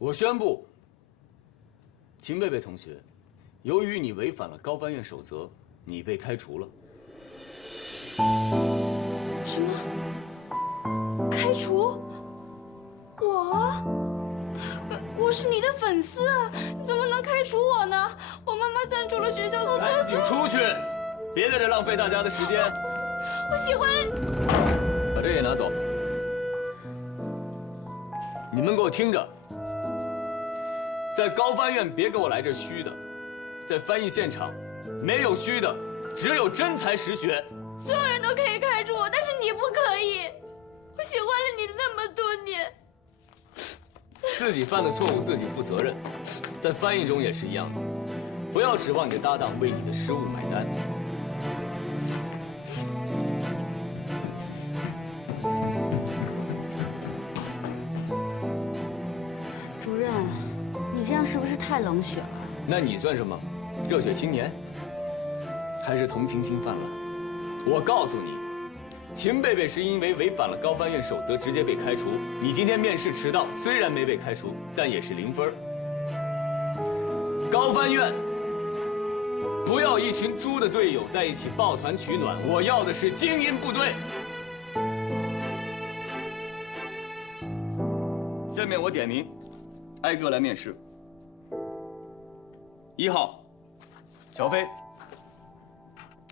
我宣布，秦贝贝同学，由于你违反了高翻院守则，你被开除了。什么？开除？我是你的粉丝啊，你怎么能开除我呢？我妈妈赞助了学校投资了。赶紧出去，别在这浪费大家的时间。我喜欢。把这也拿走。你们给我听着，在高翻院别给我来这虚的，在翻译现场，没有虚的，只有真才实学。所有人都可以开除我，但是你不可以。我喜欢了你那么多年。自己犯的错误自己负责任，在翻译中也是一样的，不要指望你的搭档为你的失误买单。主任，你这样是不是太冷血了？那你算什么？热血青年？还是同情心泛滥？我告诉你，秦贝贝是因为违反了高翻院守则，直接被开除。你今天面试迟到，虽然没被开除，但也是0分。高翻院不要一群猪的队友在一起抱团取暖，我要的是精英部队。下面我点名，挨个来面试。1号，乔飞，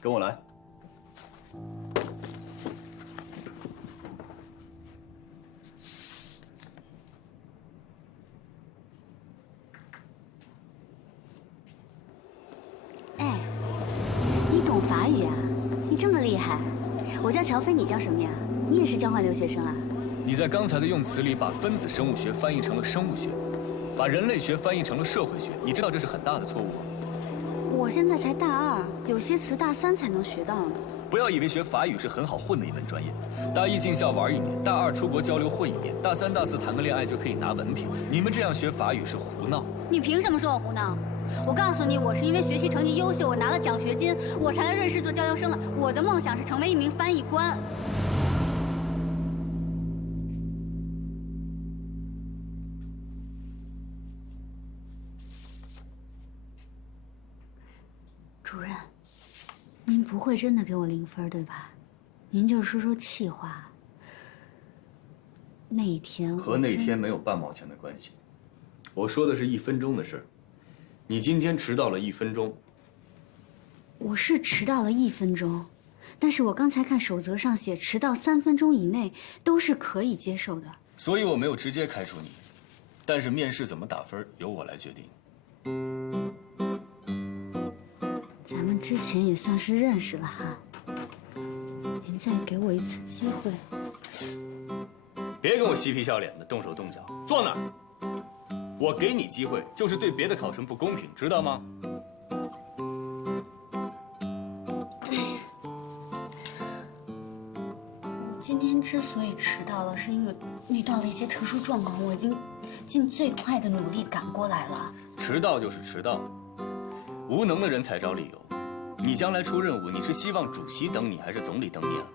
跟我来。哎，你懂法语啊？你这么厉害。我叫乔飞，你叫什么呀？你也是交换留学生啊？你在刚才的用词里把分子生物学翻译成了生物学，把人类学翻译成了社会学，你知道这是很大的错误吗？我现在才大2，有些词大3才能学到呢。不要以为学法语是很好混的一门专业，大1进校玩1年，大2出国交流混1年，大3、大4谈个恋爱就可以拿文凭。你们这样学法语是胡闹。你凭什么说我胡闹？我告诉你，我是因为学习成绩优秀，我拿了奖学金，我才来瑞士做交流生的。我的梦想是成为一名翻译官。主任，您不会真的给我0分对吧？您就说说气话。那一天和那天没有半毛钱的关系，我说的是1分钟的事儿。你今天迟到了1分钟。我是迟到了1分钟，但是我刚才看守则上写，迟到3分钟以内都是可以接受的。所以我没有直接开除你，但是面试怎么打分由我来决定。咱们之前也算是认识了哈，您再给我一次机会。别跟我嬉皮笑脸的，动手动脚，坐那儿。我给你机会，就是对别的考生不公平，知道吗？我今天之所以迟到了，是因为遇到了一些特殊状况，我已经尽最快的努力赶过来了。迟到就是迟到，无能的人才找理由。你将来出任务，你是希望主席等你，还是总理等你啊？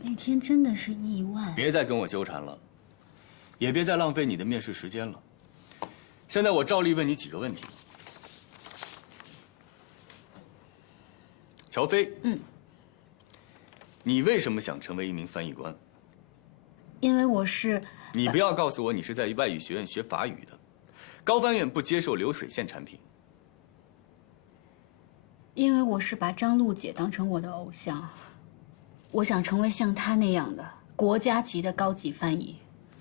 那天真的是意外。别再跟我纠缠了，也别再浪费你的面试时间了。现在我照例问你几个问题。乔飞，你为什么想成为一名翻译官？因为我是……你不要告诉我你是在外语学院学法语的，高翻院不接受流水线产品。因为我是把张璐姐当成我的偶像，我想成为像她那样的国家级的高级翻译。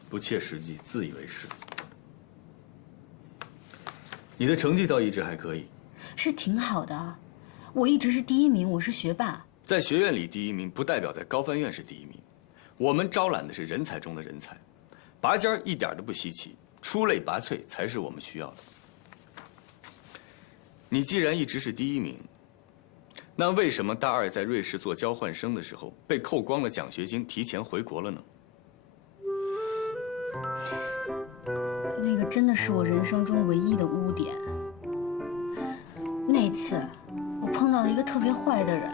不切实际，自以为是。你的成绩倒一直还可以，是挺好的，我一直是第1名，我是学霸。在学院里第1名，不代表在高翻院是第1名。我们招揽的是人才中的人才，拔尖一点都不稀奇，出类拔萃才是我们需要的。你既然一直是第1名，那为什么大2在瑞士做交换生的时候被扣光了奖学金，提前回国了呢？那个真的是我人生中唯一的污点。那次我碰到了一个特别坏的人，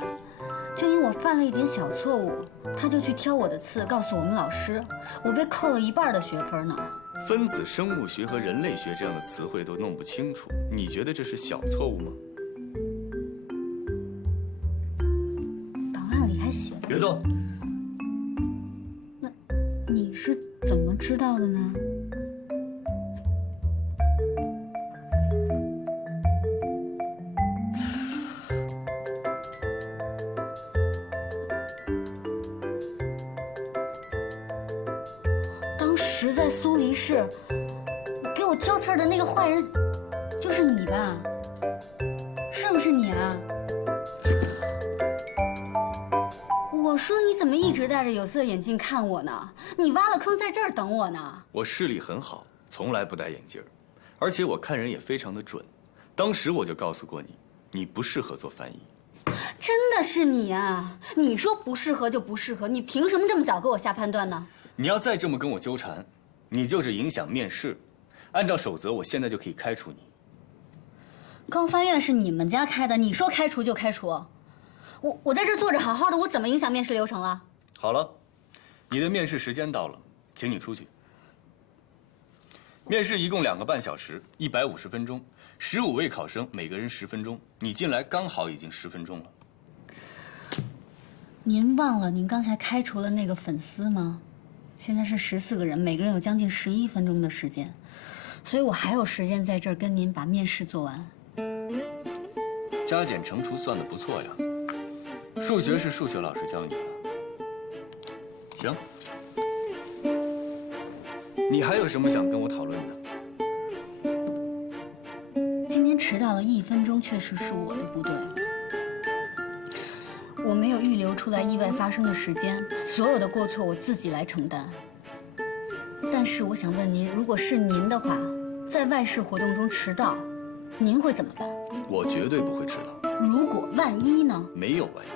就因我犯了一点小错误，他就去挑我的刺，告诉我们老师，我被扣了1半的学分呢。分子生物学和人类学这样的词汇都弄不清楚，你觉得这是小错误吗？档案里还写了。别动！那你是怎么知道的呢？当时在苏黎世给我挑刺儿的那个坏人，就是你吧？是不是你啊？我说你怎么一直戴着有色眼镜看我呢？你挖了坑在这儿等我呢。我视力很好，从来不戴眼镜儿，而且我看人也非常的准。当时我就告诉过你，你不适合做翻译。真的是你啊！你说不适合就不适合，你凭什么这么早给我下判断呢？你要再这么跟我纠缠，你就是影响面试。按照守则，我现在就可以开除你。高翻院是你们家开的，你说开除就开除。我在这坐着好好的，我怎么影响面试流程了？好了，你的面试时间到了，请你出去。面试一共2个半小时，150分钟，15位考生，每个人10分钟。你进来刚好已经10分钟了。您忘了您刚才开除了那个粉丝吗？现在是14个人，每个人有将近11分钟的时间，所以我还有时间在这儿跟您把面试做完。加减乘除算得不错呀，数学是数学老师教你的。行，你还有什么想跟我讨论的？今天迟到了1分钟，确实是我的不对。我没有预留出来意外发生的时间，所有的过错我自己来承担。但是我想问您，如果是您的话，在外事活动中迟到，您会怎么办？我绝对不会迟到。如果万一呢？没有万一。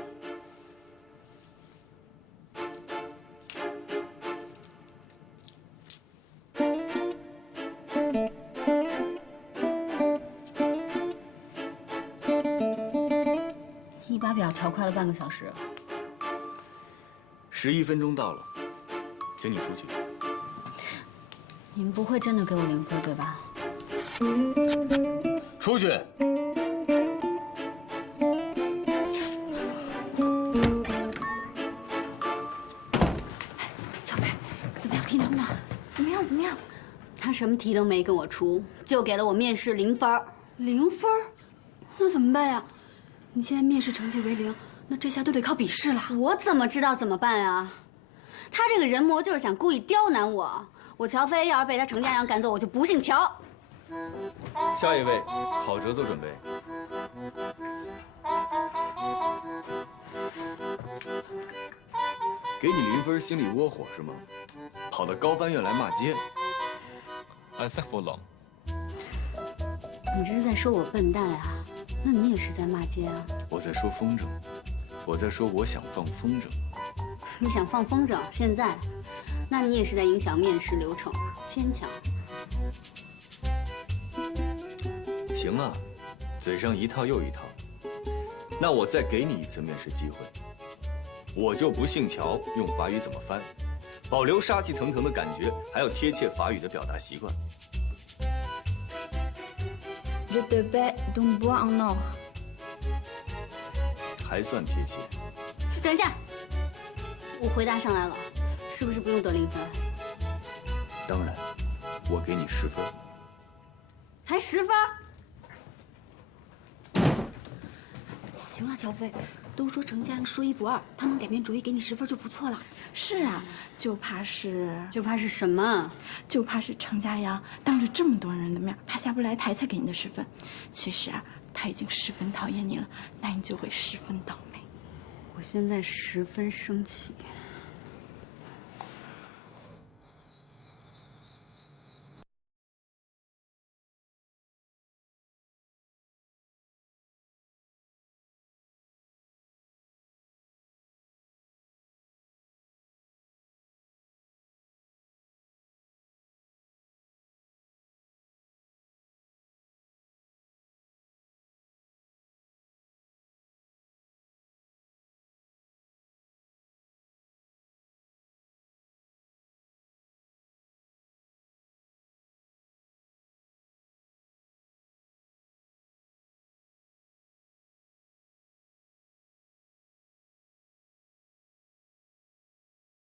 你把表调快了半个小时。11分钟到了，请你出去。您不会真的给我0分，对吧？出去。小飞，怎么样？题难不难？怎么样？怎么样？他什么题都没跟我出，就给了我面试0分。0分？那怎么办呀？你现在面试成绩为0，那这下都得靠笔试了。我怎么知道怎么办啊？他这个人魔就是想故意刁难我。我乔飞要是被他程家阳赶走，我就不姓乔。下一位，郝哲做准备。给你0分，心里窝火是吗？跑到高翻院来骂街。俺塞弗朗。你这是在说我笨蛋啊？那你也是在骂街啊？我在说风筝，我在说我想放风筝。你想放风筝？现在？那你也是在影响面试流程，牵强。行啊，嘴上一套又一套。那我再给你一次面试机会。我就不姓乔，用法语怎么翻？保留杀气腾腾的感觉，还有贴切法语的表达习惯。Je te paie d'un bois en or。还算贴切。等一下，我回答上来了，是不是不用得0分？当然，我给你10分。才10分？行了，乔飞，都说程家阳说1不2，他能改变主意给你10分就不错了。是啊，就怕是什么？就怕是程家阳当着这么多人的面，他下不来台才给你的10分。其实啊，他已经10分讨厌你了，那你就会10分倒霉。我现在10分生气。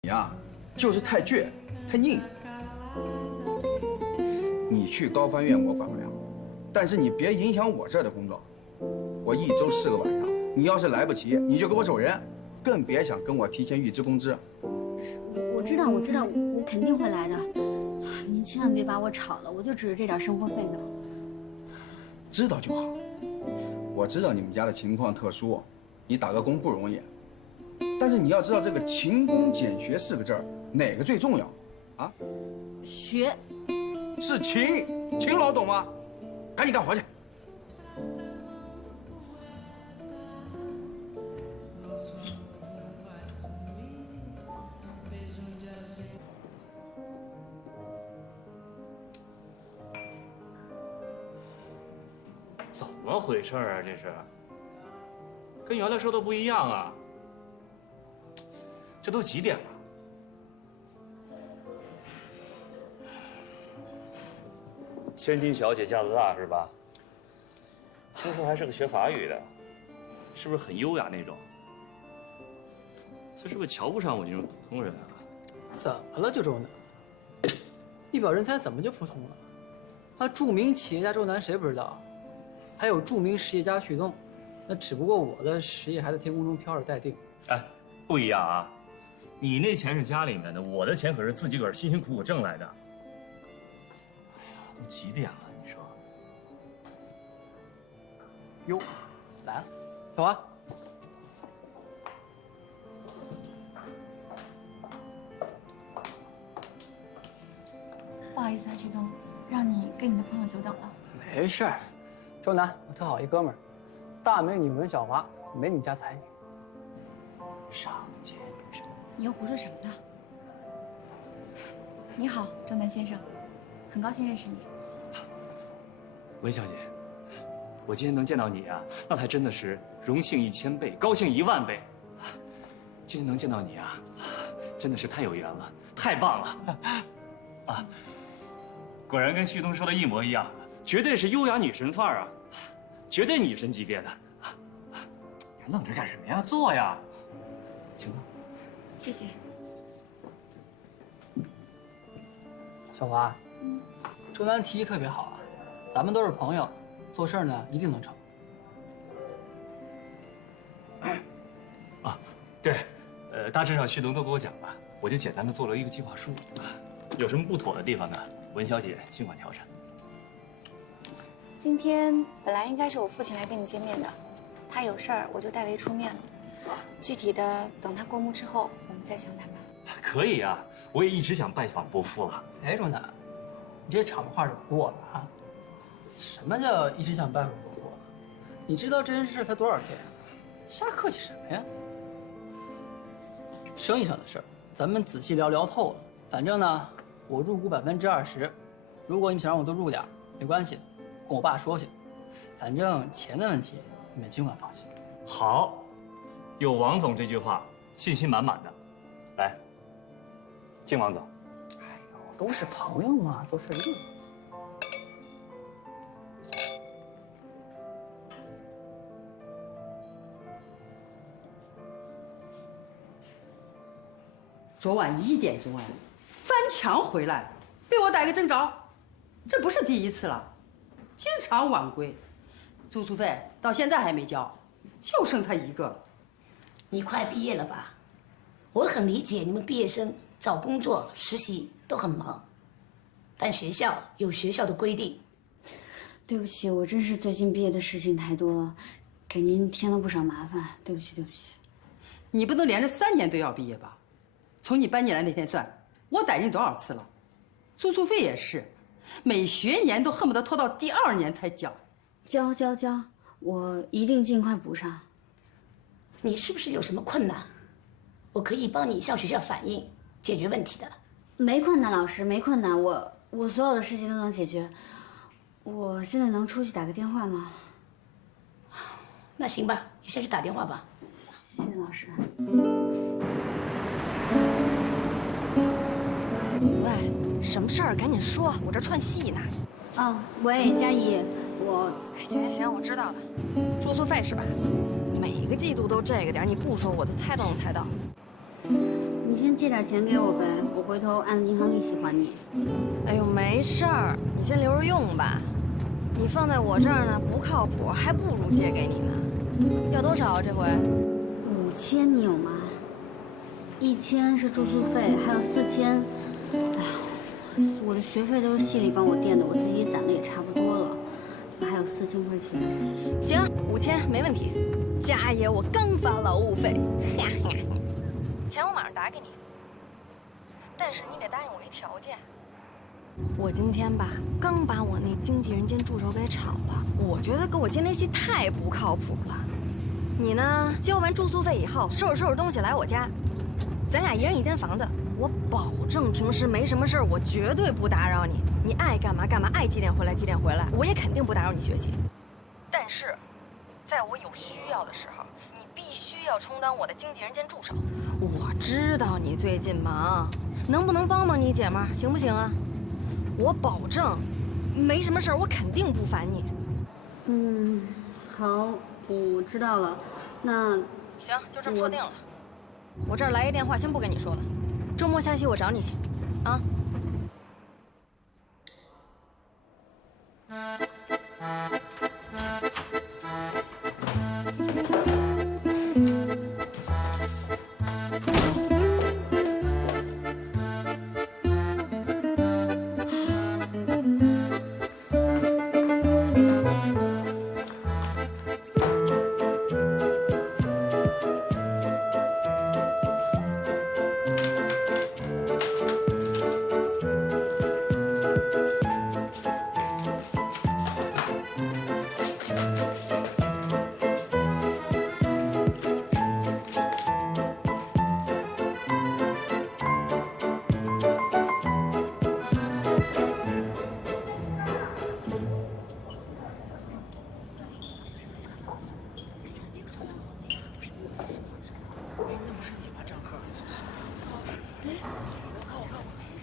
你呀，就是太倔、太拧。你去高翻院我管不了，但是你别影响我这儿的工作。我1周4个晚上，你要是来不及，你就给我走人，更别想跟我提前预支工资。我知道，我肯定会来的。您千万别把我炒了，我就指着这点生活费呢。知道就好。我知道你们家的情况特殊，你打个工不容易，但是你要知道这个勤工俭学4个字儿，哪个最重要？啊？学。是勤劳，懂吗？赶紧干活去。怎么回事啊？这是跟原来说的不一样啊！这都几点了？千金小姐架子大是吧？听说还是个学法语的，是不是很优雅那种？他是不是瞧不上我这种普通人啊？怎么了，就周南？一表人才怎么就普通了？啊，著名企业家周南谁不知道？还有著名实业家旭东，那只不过我的实业还在天空中飘着待定。哎，不一样啊！你那钱是家里面的，我的钱可是自己个儿辛辛苦苦挣来的。都几点了？你说？哟，来了，小华。不好意思啊，旭东，让你跟你的朋友久等了。没事儿，周南，我特好一哥们儿，大美女文小华，美女加才女，上街女神。你又胡说什么呢？你好，周南先生，很高兴认识你。文小姐，我今天能见到你啊，那才真的是荣幸1000倍，高兴10000倍。今天能见到你啊，真的是太有缘了，太棒了！啊，果然跟旭东说的一模一样，绝对是优雅女神范儿啊，绝对女神级别的。你还愣着干什么呀？坐呀，请坐。谢谢。小华，周南提议特别好啊，咱们都是朋友，做事呢一定能成。啊，对，大致上旭东都给我讲了，我就简单的做了一个计划书，有什么不妥的地方呢？文小姐尽管调整。今天本来应该是我父亲来跟你见面的，他有事儿，我就代为出面了。具体的等他过目之后，我们再详谈吧。可以啊，我也一直想拜访伯父了。哎，周南，你这场话就过了啊！什么叫一直想拜访伯父？你知道这件事才多少天？瞎客气什么呀？生意上的事儿，咱们仔细聊聊透了。反正呢，我入股20%，如果你想让我多入点，没关系，跟我爸说去。反正钱的问题，你们尽管放心。好，有王总这句话，信心满满的。来，敬王总。哎呦，都是朋友嘛，做事一定。昨晚1点钟翻墙回来，被我逮个正着，这不是第一次了，经常晚归，住宿费到现在还没交，就剩他一个了。你快毕业了吧？我很理解你们毕业生找工作、实习都很忙，但学校有学校的规定。对不起，我真是最近毕业的事情太多了，给您添了不少麻烦，对不起，对不起。你不能连着3年都要毕业吧？从你搬进来那天算，我逮你多少次了？住宿费也是，每学年都恨不得拖到第2年才交。交，我一定尽快补上。你是不是有什么困难？我可以帮你向学校反映，解决问题的。没困难，老师，没困难，我所有的事情都能解决。我现在能出去打个电话吗？那行吧，你先去打电话吧。谢谢老师。喂，什么事儿？赶紧说，我这串戏呢。哦，喂，佳怡，行，我知道了。住宿费是吧？每个季度都这个点儿，你不说我都猜都能猜到。你你先借点钱给我呗，我回头按银行利息还你。哎呦，没事儿，你先留着用吧。你放在我这儿呢，不靠谱，还不如借给你呢。要多少啊？这回5000你有吗？1000是住宿费，还有4000。哎呀，我的学费都是系里帮我垫的，我自己攒的也差不多了，还有4000块钱。行，5000没问题。家爷，我刚发劳务费，钱我马上打给你。但是你得答应我一条件。我今天吧，刚把我那经纪人兼助手给炒了，我觉得给我接那戏太不靠谱了。你呢，交完住宿费以后，收拾东西来我家，咱俩一人一间房子，我保证平时没什么事儿，我绝对不打扰你。你爱干嘛干嘛，爱几点回来几点回来，我也肯定不打扰你学习。但是，在我有需要的时候，你必须要充当我的经纪人兼助手。我知道你最近忙，能不能帮帮你姐们儿，行不行啊？我保证，没什么事儿，我肯定不烦你。好，我知道了。那行，就这么说定了。我这儿来一电话，先不跟你说了。周末下期我找你去，啊。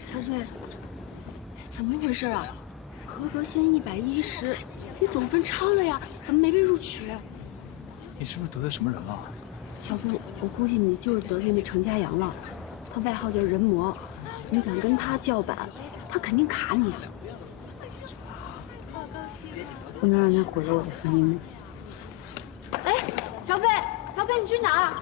乔飞，怎么回事啊？合格线110，你总分超了呀，怎么没被录取？你是不是得罪什么人了？乔峰，我估计你就是得罪那程家阳了，他外号叫人魔，你敢跟他叫板，他肯定卡你。不能让他毁了我的分音吗？哎，乔飞，乔飞，你去哪儿？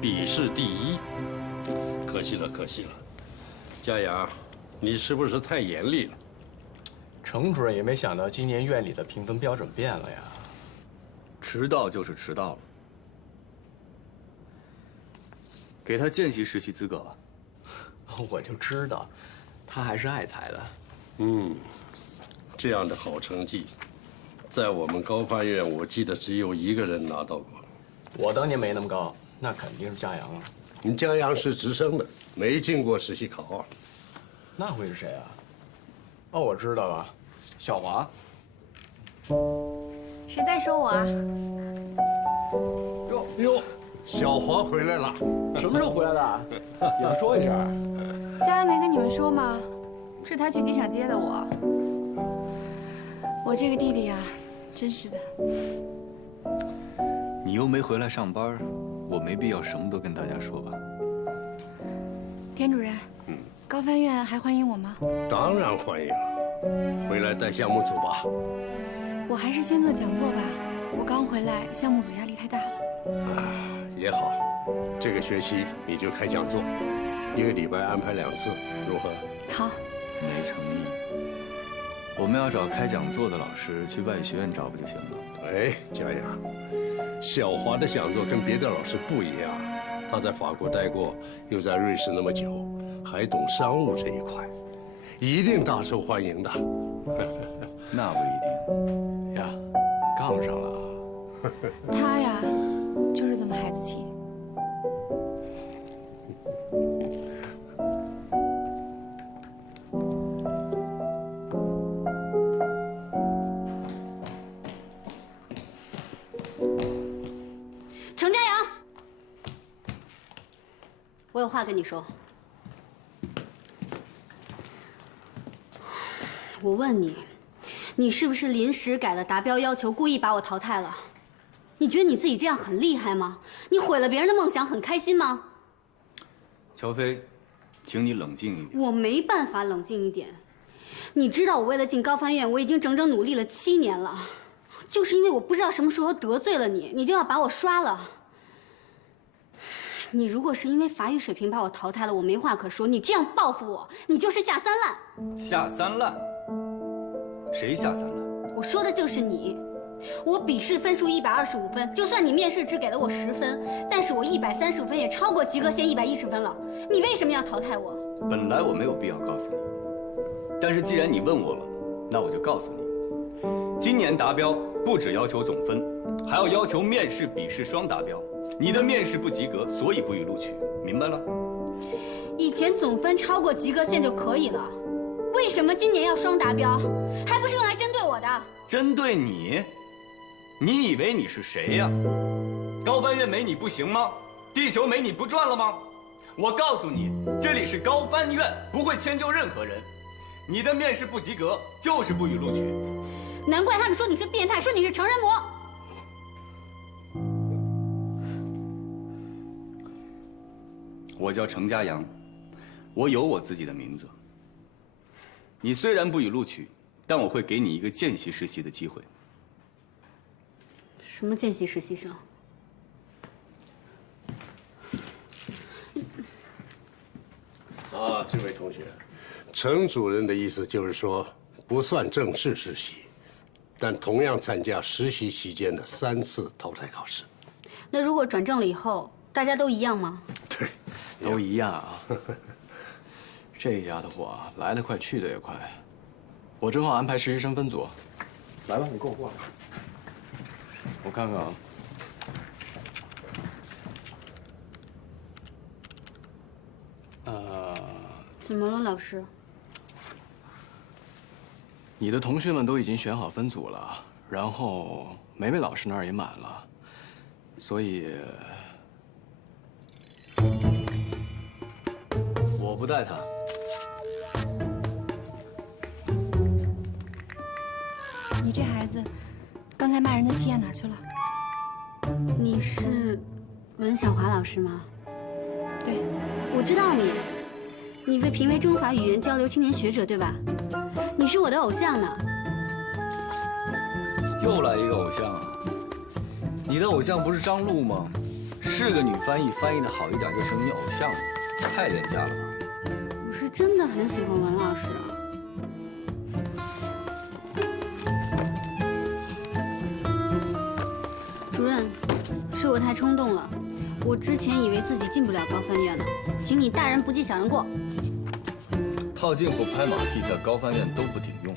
笔试第1，可惜了，可惜了。佳阳，你是不是太严厉了？程主任也没想到今年院里的评分标准变了呀。迟到就是迟到了，给他见习实习资格吧。我就知道，他还是爱才的。这样的好成绩，在我们高发院，我记得只有1个人拿到过。我当年没那么高，那肯定是佳阳了。你佳阳是直升的，没进过实习考。那会是谁啊？哦，我知道了，小华。谁在说我啊？哟，小华回来了。什么时候回来的？你们说一声。佳阳没跟你们说吗？是他去机场接的我。我这个弟弟啊，真是的。你又没回来上班，我没必要什么都跟大家说吧。田主任，高翻院还欢迎我吗？当然欢迎了，回来带项目组吧。我还是先做讲座吧，我刚回来，项目组压力太大了。也好，这个学期你就开讲座，1个礼拜安排2次，如何？好。没诚意。我们要找开讲座的老师，去外语学院找不就行了？哎，佳阳，小华的讲座跟别的老师不一样，他在法国待过，又在瑞士那么久，还懂商务这一块，一定大受欢迎的。那不一定呀，杠上了。他呀，就是这么孩子气。有话跟你说。我问你，你是不是临时改了达标要求，故意把我淘汰了？你觉得你自己这样很厉害吗？你毁了别人的梦想，很开心吗？乔飞，请你冷静一点。我没办法冷静一点。你知道我为了进高翻院，我已经整整努力了7年了，就是因为我不知道什么时候得罪了你，你就要把我刷了。你如果是因为法语水平把我淘汰了，我没话可说。你这样报复我，你就是下三滥。下三滥？谁下三滥？我说的就是你。我笔试分数125分，就算你面试只给了我10分，但是我135分也超过及格线110分了。你为什么要淘汰我？本来我没有必要告诉你，但是既然你问我了，那我就告诉你，今年达标不只要求总分，还要求面试、笔试双达标。你的面试不及格，所以不予录取，明白了？以前总分超过及格线就可以了，为什么今年要双达标？还不是用来针对我的？针对你？你以为你是谁呀？高翻院没你不行吗？地球没你不转了吗？我告诉你，这里是高翻院，不会迁就任何人。你的面试不及格，就是不予录取。难怪他们说你是变态，说你是成人魔。我叫程家阳，我有我自己的名字。你虽然不予录取，但我会给你一个见习实习的机会。什么见习实习生？啊，这位同学，程主任的意思就是说，不算正式实习，但同样参加实习期间的3次淘汰考试。那如果转正了以后，大家都一样吗？对，都一样啊。这丫头啊，来得快，去得也快。我正好安排实习生分组。来吧，你跟我过来。我看看啊。怎么了，老师？你的同学们都已经选好分组了，然后梅梅老师那儿也满了，所以我不带他。你这孩子，刚才骂人的气焰哪儿去了？你是文小华老师吗？对，我知道你，你被评为中法语言交流青年学者，对吧？你是我的偶像呢。又来一个偶像啊！你的偶像不是张璐吗？是个女翻译，翻译的好一点就成你偶像了，太廉价了吧？我是真的很喜欢文老师啊。主任，是我太冲动了。我之前以为自己进不了高翻院呢，请你大人不计小人过。套近乎、拍马屁在高翻院都不顶用。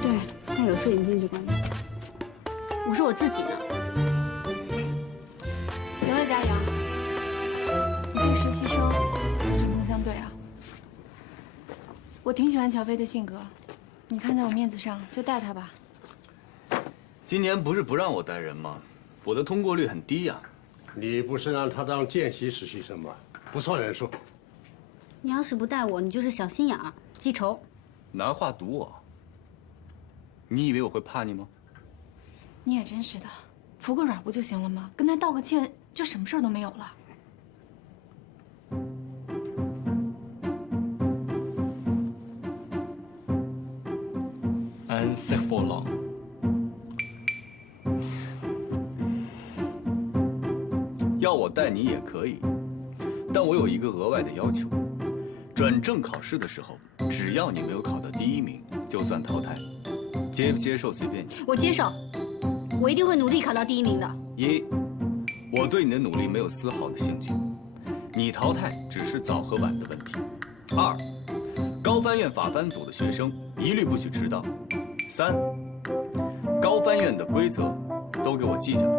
对，但有摄影镜就关掉。我说我自己呢。行了，佳阳，你看实习生针锋相对啊。我挺喜欢乔飞的性格，你看在我面子上就带他吧。今年不是不让我带人吗？我的通过率很低呀。你不是让他当见习实习生吗？不算人数。你要是不带我，你就是小心眼儿、记仇。拿话堵我？你以为我会怕你吗？你也真是的，服个软不就行了吗？跟他道个歉，就什么事儿都没有了。安塞佛朗。要我带你也可以，但我有一个额外的要求：转正考试的时候，只要你没有考到第1名，就算淘汰。接不接受随便你。我接受，我一定会努力考到第1名的。1，我对你的努力没有丝毫的兴趣，你淘汰只是早和晚的问题。2，高翻院法翻组的学生一律不许迟到。3，高翻院的规则都给我记下来。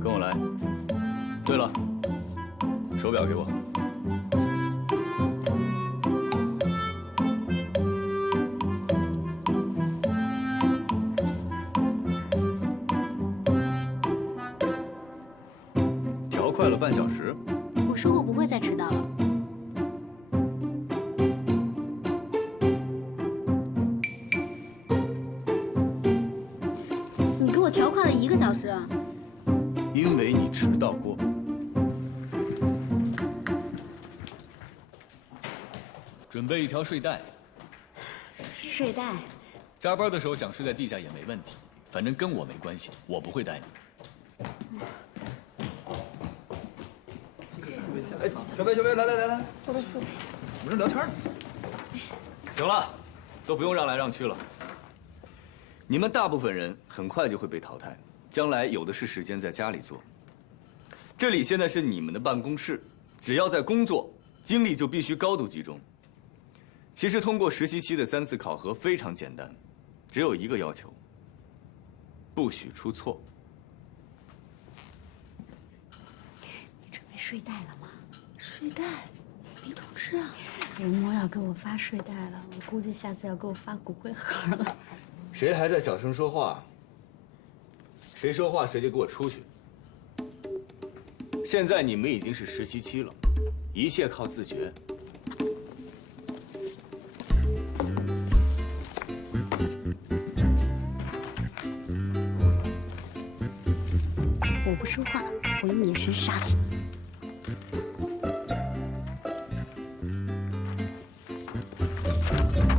跟我来。手表给我。调快了半小时。我说过不会再迟到了。你给我调快了1个小时啊！因为你迟到过。准备一条睡袋。睡袋。加班的时候想睡在地下也没问题，反正跟我没关系，我不会带你。哎，小贝，来，坐，我们这聊天呢。行了，都不用让来让去了。你们大部分人很快就会被淘汰，将来有的是时间在家里做。这里现在是你们的办公室，只要在工作，精力就必须高度集中。其实通过实习期的3次考核非常简单，只有一个要求：不许出错。你准备睡袋了吗？睡袋，没通知啊。人模要给我发睡袋了，我估计下次要给我发骨灰盒了。谁还在小声说话？谁说话谁就给我出去。现在你们已经是实习期了，一切靠自觉。我不说话，我用眼神杀死你。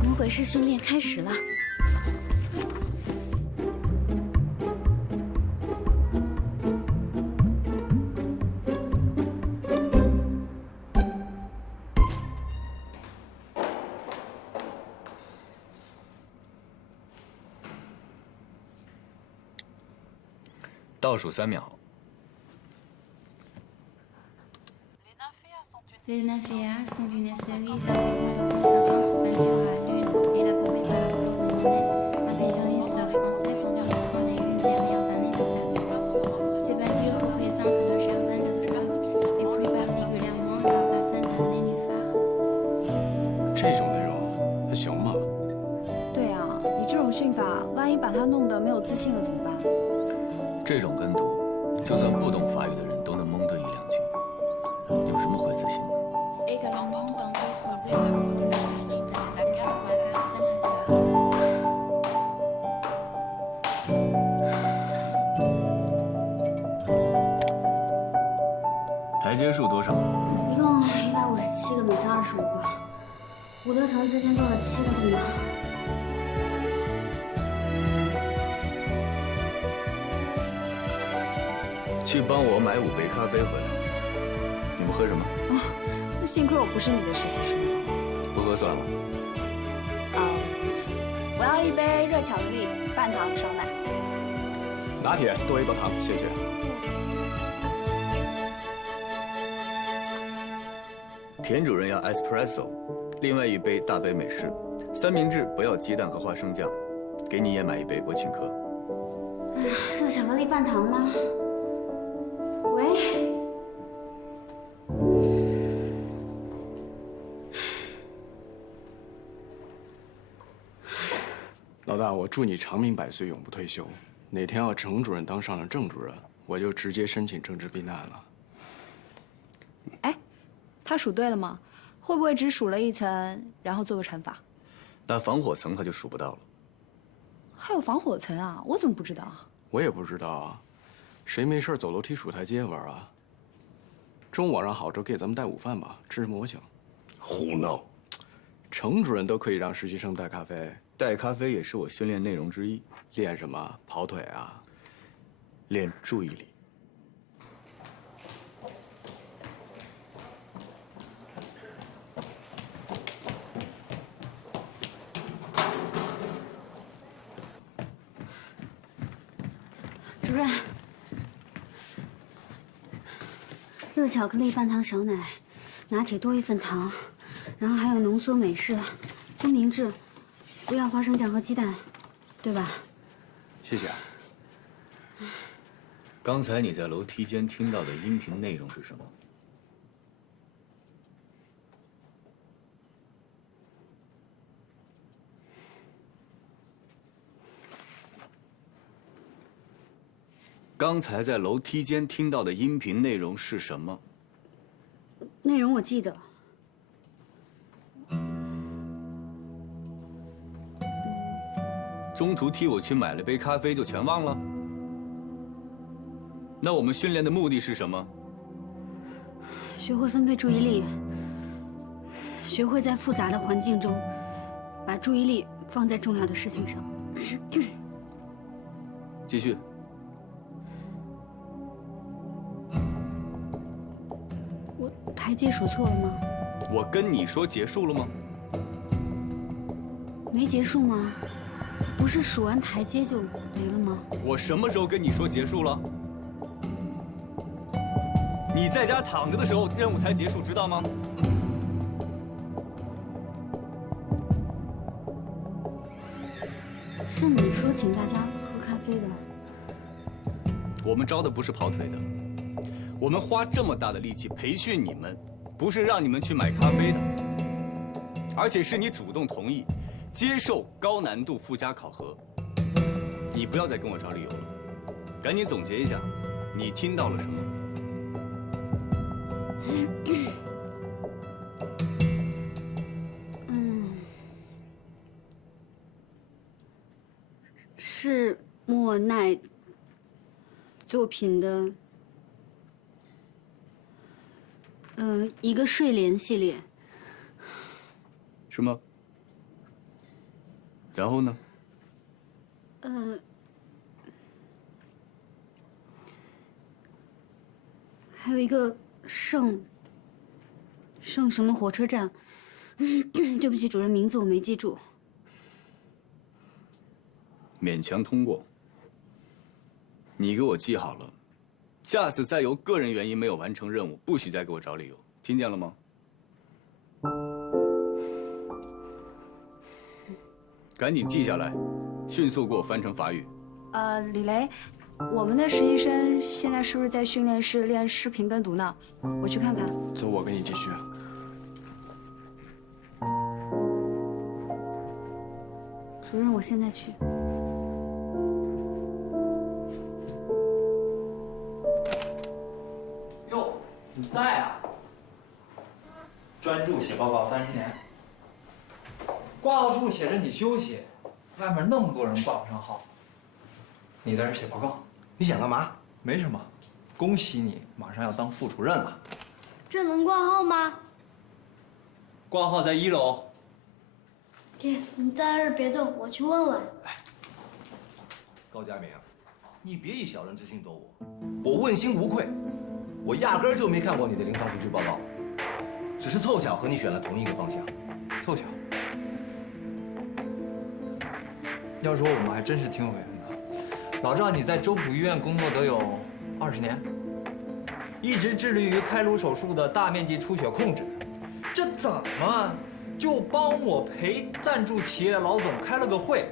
魔鬼式训练开始了。倒数3秒。Les nymphéas sont une série d'environ 250 peintures à l'une élaborées par Claude Monet, impressionniste français pendant les 31 dernières années de sa vie. Ces peintures représentent le jardin de fleurs et plus particulièrement la bassin de nénuphar. 这种内容还行吧？对啊，你这种训法，万一把他弄得没有自信了怎么办？这种跟读，就算不懂法语的人都能蒙得1、2句，有什么会自信的？ Également dans d'autres œuvres comme la tableau de la Sierra Nevada Saint-Lazare。台阶数多少？一共157个，每层25个。伍德腾之前做了7个动作。去帮我买5杯咖啡回来。你们喝什么？那幸亏我不是你的实习生。不喝算了。我要1杯热巧克力，半糖少奶。拿铁多1包糖，谢谢。田主任要 espresso， 另外1杯大杯美式，三明治不要鸡蛋和花生酱，给你也买1杯，我请客。热巧克力半糖吗？喂。 老大，我祝你长命百岁，永不退休。哪天要程主任当上了郑主任，我就直接申请政治避难了。哎，他数对了吗？会不会只数了1层，然后做个乘法？那防火层他就数不到了。还有防火层啊？我怎么不知道啊？我也不知道啊，谁没事走楼梯数台阶玩啊？中午晚上好之后给咱们带午饭吧，吃什么我请。胡闹！程主任都可以让实习生带咖啡。 带咖啡也是我训练内容之一。练什么？跑腿啊？练注意力。主任，热巧克力半糖少奶，拿铁多1份糖，然后还有浓缩美式、三明治。 不要花生酱和鸡蛋，对吧？谢谢。刚才你在楼梯间听到的音频内容是什么？刚才在楼梯间听到的音频内容是什么？内容我记得。中途替我去买了杯咖啡就全忘了？那我们训练的目的是什么？学会分配注意力，学会在复杂的环境中，把注意力放在重要的事情上。继续。我台阶数错了吗？我跟你说结束了吗？没结束吗？不是数完台阶就没了吗？我什么时候跟你说结束了？你在家躺着的时候，任务才结束，知道吗？是你说请大家喝咖啡的。我们招的不是跑腿的，我们花这么大的力气培训你们，不是让你们去买咖啡的，而且是你主动同意接受高难度附加考核。你不要再跟我找理由了，赶紧总结一下，你听到了什么？是莫奈作品的，一个睡莲系列。是吗？然后呢？还有一个圣什么火车站，对不起，主任，名字我没记住。勉强通过。你给我记好了，下次再由个人原因没有完成任务，不许再给我找理由，听见了吗？赶紧记下来，迅速给我翻成法语。李雷，我们的实习生现在是不是在训练室练视频跟读呢？我去看看。走，我跟你继续。主任，我现在去。哟，你在啊？专注写报告30年。挂号处写着你休息，外面那么多人挂不上号，你在这写报告，你想干嘛？没什么，恭喜你，马上要当副主任了。这能挂号吗？挂号在1楼。爹，你在这儿别动，我去问问。高佳明，你别以小人之心躲我，我问心无愧，我压根儿就没看过你的临床数据报告，只是凑巧和你选了同一个方向。凑巧。要说我们还真是挺有缘的。老赵，你在周浦医院工作得有20年，一直致力于开颅手术的大面积出血控制，这怎么就帮我陪赞助企业老总开了个会，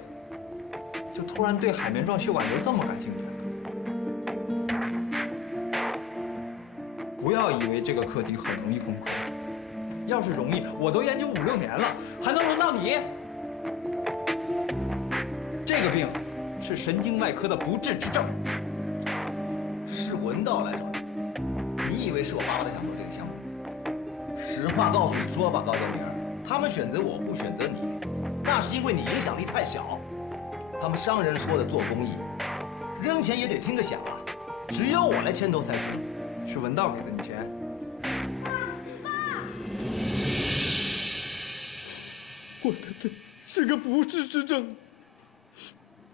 就突然对海绵状血管瘤这么感兴趣？不要以为这个课题很容易攻克，要是容易，我都研究5、6年了，还能轮到你？这个病是神经外科的不治之症。是文道来找你，你以为是我巴巴的想做这个项目？实话告诉你说吧，高建明，他们选择我不选择你，那是因为你影响力太小。他们商人说的做公益，扔钱也得听个响啊，只有我来牵头才行。是文道给的你钱。我的病是个不治之症。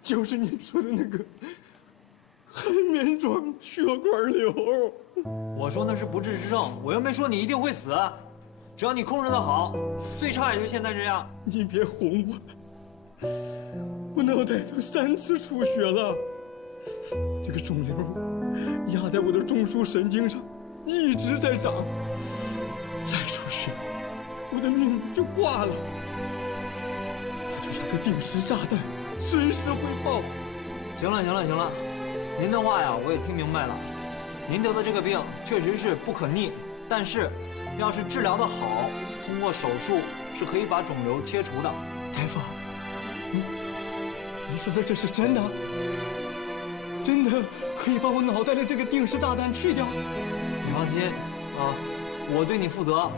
就是你说的那个海绵状血管瘤。我说那是不治之症，我又没说你一定会死。只要你控制得好，最差也就现在这样。你别哄我了，我脑袋都3次出血了，这个肿瘤压在我的中枢神经上，一直在长。再出血，我的命就挂了。它就像个定时炸弹。随时会爆。行了，您的话呀，我也听明白了。您得的这个病确实是不可逆，但是要是治疗得好，通过手术是可以把肿瘤切除的。大夫，您说的这是真的？真的可以把我脑袋里这个定时炸弹去掉？你放心啊，我对你负责。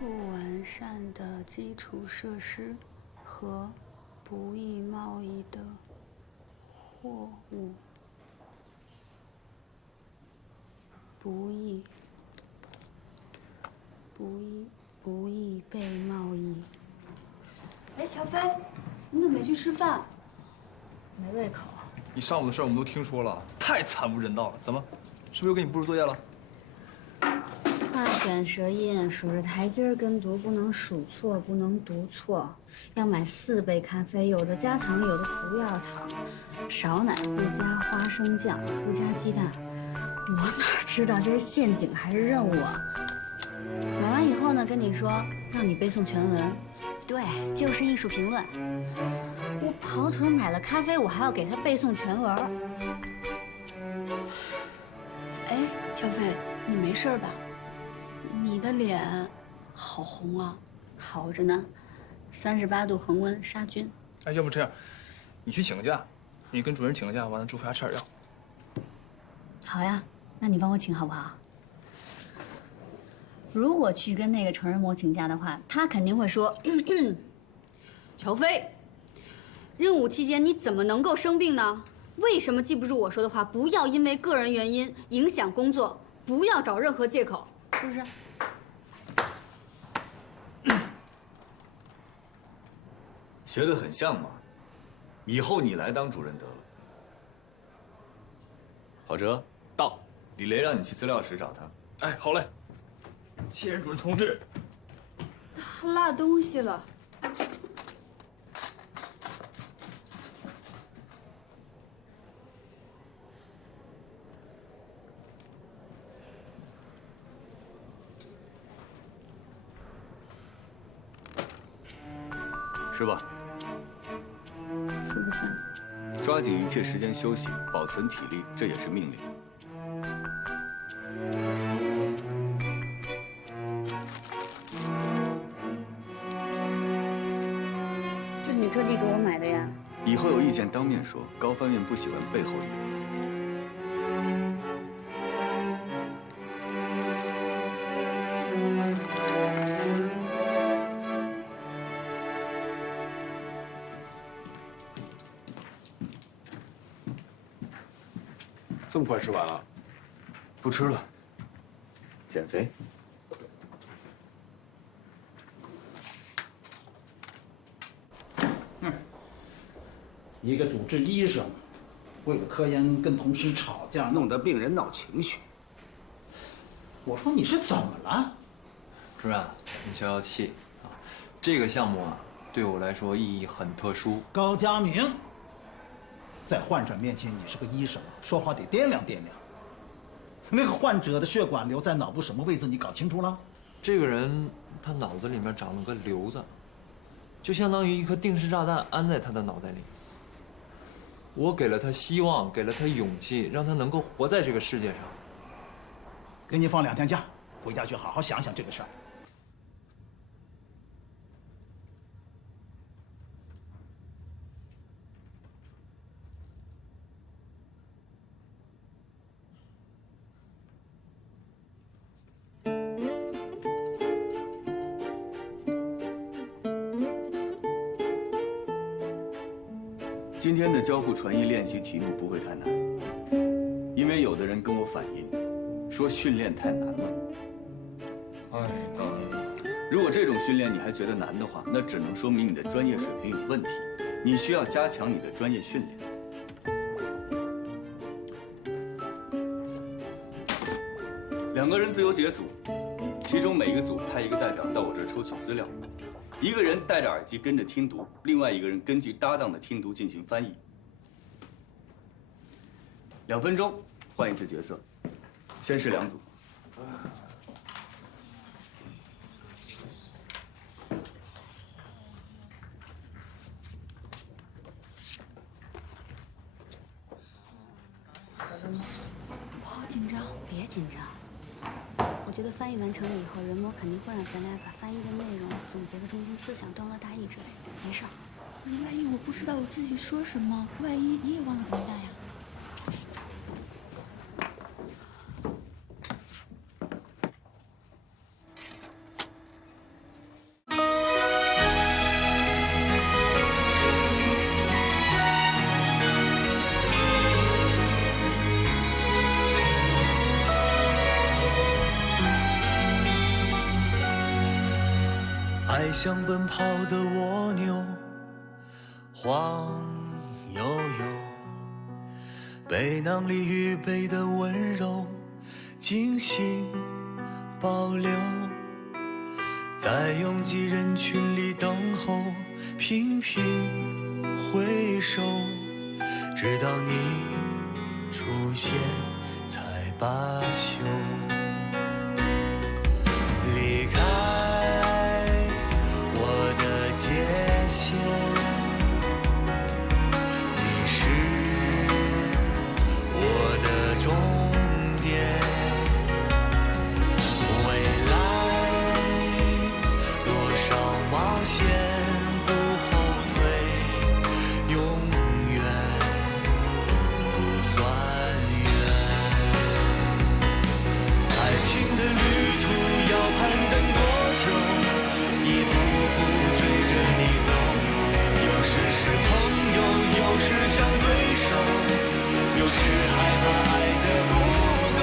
不完善的基础设施和不易贸易的货物，不易被贸易。哎，乔飞，你怎么没去吃饭？没胃口。你上午的事我们都听说了，太惨无人道了。怎么，是不是又给你布置作业了？画卷舌音，数着台阶儿跟读，不能数错，不能读错。要买4杯咖啡，有的加糖，有的不要糖。少奶，不加花生酱，不加鸡蛋。我哪知道这是陷阱还是任务啊？买完以后呢，跟你说让你背诵全文，对，就是艺术评论。我跑腿买了咖啡，我还要给他背诵全文。哎，乔飞，你没事吧？你的脸好红啊！好着呢，38度恒温杀菌。哎，要不这样，你去请个假，你跟主任请个假，完了祝福家吃点药。好呀，那你帮我请好不好？如果去跟那个成人模请假的话，他肯定会说：“乔飞，任务期间你怎么能够生病呢？为什么记不住我说的话？不要因为个人原因影响工作，不要找任何借口，是不是？”学得很像嘛，以后你来当主任得了。郝哲，到，李雷让你去资料室找他。哎，好嘞，谢任主任同志。他落东西了。吃吧。说不上。抓紧一切时间休息，保存体力，这也是命令。这你特地给我买的呀？以后有意见当面说，高翻院不喜欢背后议论。这么快吃完了？不吃了，减肥。一个主治医生，为了科研跟同事吵架，弄得病人闹情绪。我说你是怎么了？主任，你消消气啊！这个项目啊，对我来说意义很特殊。高佳明，在患者面前你是个医生，说话得掂量掂量。那个患者的血管瘤在脑部什么位置，你搞清楚了？这个人他脑子里面长了个瘤子，就相当于一颗定时炸弹安在他的脑袋里。我给了他希望，给了他勇气，让他能够活在这个世界上。给你放2天假，回家去好好想想这个事儿。今天的交互传译练习题目不会太难，因为有的人跟我反映，说训练太难了。太难了。如果这种训练你还觉得难的话，那只能说明你的专业水平有问题，你需要加强你的专业训练。2个人自由解组，其中每个组派一个代表到我这儿抽取资料。1个人戴着耳机跟着听读，另外1个人根据搭档的听读进行翻译。2分钟换一次角色，先是2组。我好紧张，别紧张。我我觉得翻译完成了以后，人模肯定会让咱俩把翻译的内容总结的中心思想端到大意之类。没事儿。万一我不知道我自己说什么，万一你也忘了怎么办呀？爱像奔跑的蜗牛，晃悠悠，背囊里预备的温柔，精心保留，在拥挤人群里等候，频频回首，直到你出现才罢休。离开我的界限，你是我的终点。未来多少冒险不后退，永远不算远。爱情的旅途要攀登多久，一步步追着你走，有时是朋友，有时像对手，有时害怕爱的不够。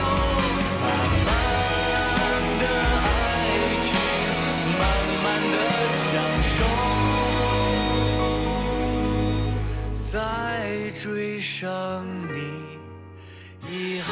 慢慢的爱情，慢慢的享受，在追上你以后。